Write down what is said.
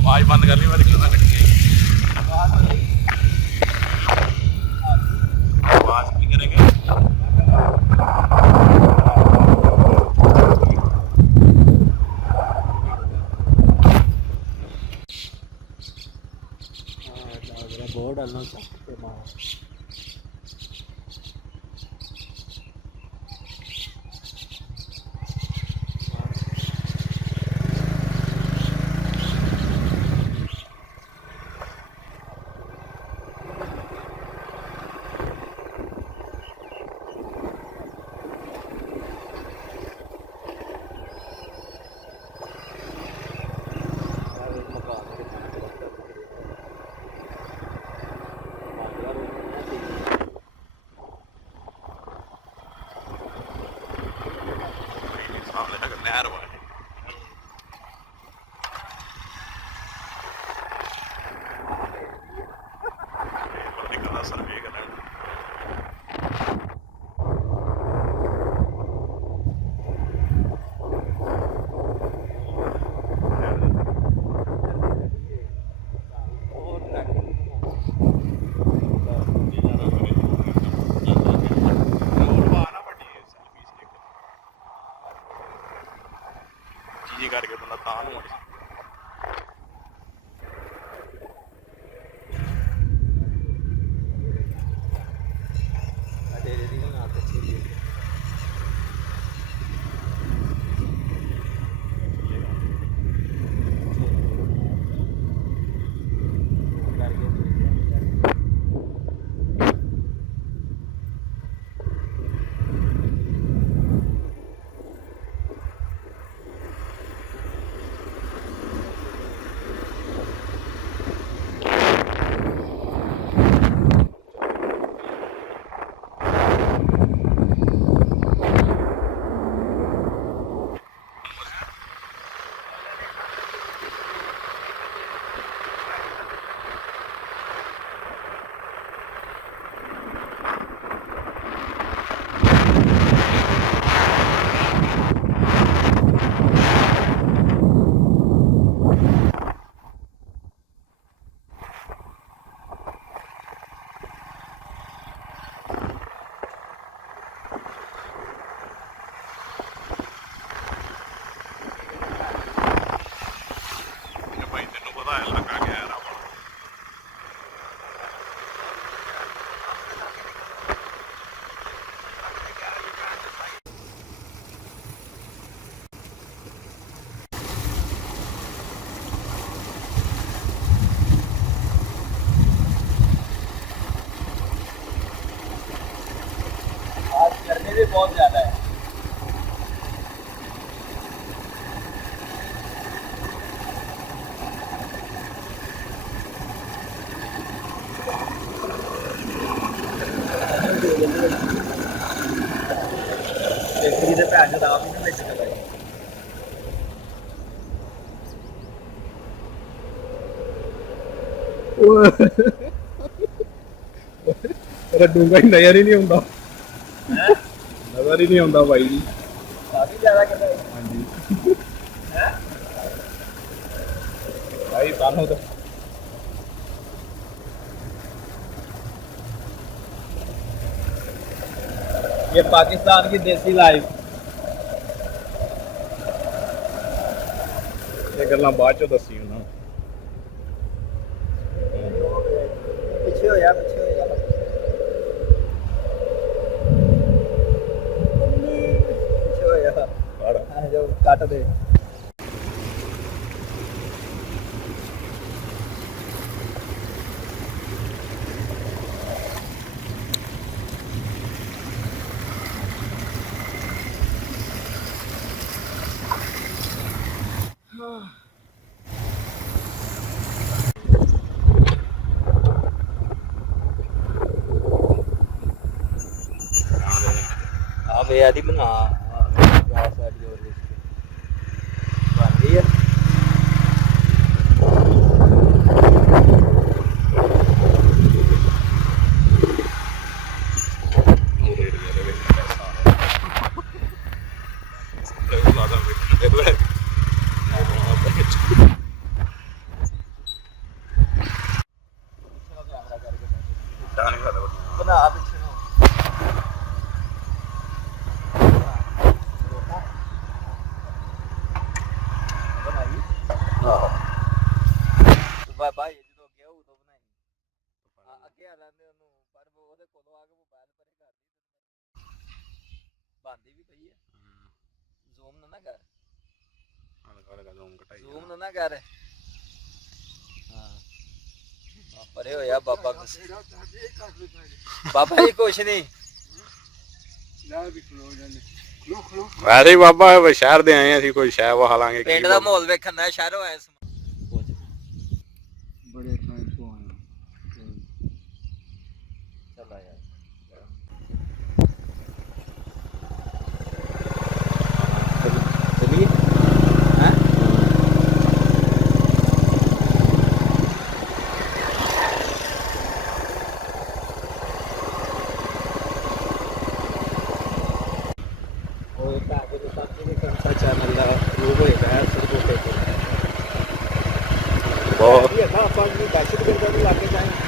ਆਵਾਜ਼ ਬੰਦ ਕਰ ਲਈ ਮੈਂ ਨਿਕਲਦਾ ਕੱਢੀ ਆਵਾਜ਼ ਕੀ ਕਰੇਗਾ ਬਹੁਤ ਡਰਨਾ ਤੇ ਮਾਰ ਨਹਿਰ ਵਾ ਨਿਕਲਦਾ ਸਰਵੇ ਕਰਨਾ ਜੀ ਕਰਕੇ ਬੰਦਾ ਤਾਂ ਨੂੰ ਭਾਈ ਤੈਨੂੰ ਪਤਾ ਹੈ ਲੱਗਾ ਗਿਆ ਯਾਰ ਆਪਣਾ आज गर्मी भी बहुत ज़्यादा है। देखिए इधर पे आज आप ही नहीं चल रहा है। ਡੂੰਗਾ ਹੀ ਨਜ਼ਰ ਹੀ ਨਹੀਂ ਆਉਂਦਾ ਨਜ਼ਰ ਹੀ ਨਹੀਂ ਆਉਂਦਾ ਬਾਈ ਜੀ काफी ज़्यादा कर रहा है। ਹਾਂਜੀ ਭਾਈ ਸਾਨੂੰ ਤਾਂ ये पाकिस्तान की देसी लाइफ। ਇਹ ਗੱਲਾਂ ਬਾਅਦ ਚੋਂ ਦੱਸੀ ਉਹਨਾਂ ਨੂੰ पीछे हो यार, पीछे हो यार। पीछे हो यार। ਪੜ हाँ, जो काट दे। अब यार ही बना साइड और बन गई है। ਕੋਲੋਂ ਆ ਕੇ ਮੋਬਾਈਲ ਪਰੇ ਕਰਦੀ ਬੰਦੀ ਵੀ ਪਈ ਹੈ ਜ਼ੂਮ ਨਾ ਕਰ ਜ਼ੂਮ ਨਾ ਕਰ ਹਾਂ ਪਰੇ ਹੋਇਆ ਬਾਬਾ ਬਾਬਾ ਜੀ ਕੁਛ ਨਹੀਂ ਵੈਸੇ ਹੀ ਬਾਬਾ ਸ਼ਹਿਰ ਦੇ ਆਏ ਅਸੀਂ ਕੋਈ ਸ਼ਹਿਰ ਵਹਾ ਲਾਂਗੇ ਪਿੰਡ ਦਾ ਮਾਹੌਲ ਵੇਖਣ ਦਾ ਸ਼ਹਿਰੋਂ ਆਇਆ ਬੜੇ ਟਾਈਮ ਤੋਂ ਆਇਆ ਚੱਲ ਆ ਯਾਰ ਚਲੀਏ ਹੈਂ ਉਹ ਤਾਂ ਉਹ ਸਾਥੀ ਨੇ ਕੰਟਾ ਚੈਨਲ ਦਾ ਲੋਗੋ ਹੈ ਸਿਰ ਕੋ ਤੇ ਬਹੁਤ ਇਹ ਤਾਂ ਆਪਾਂ ਨੂੰ ਦਹਿਸ਼ਤ ਗਰਦਾਂ ਨੂੰ ਲਾ ਕੇ ਜਾਏ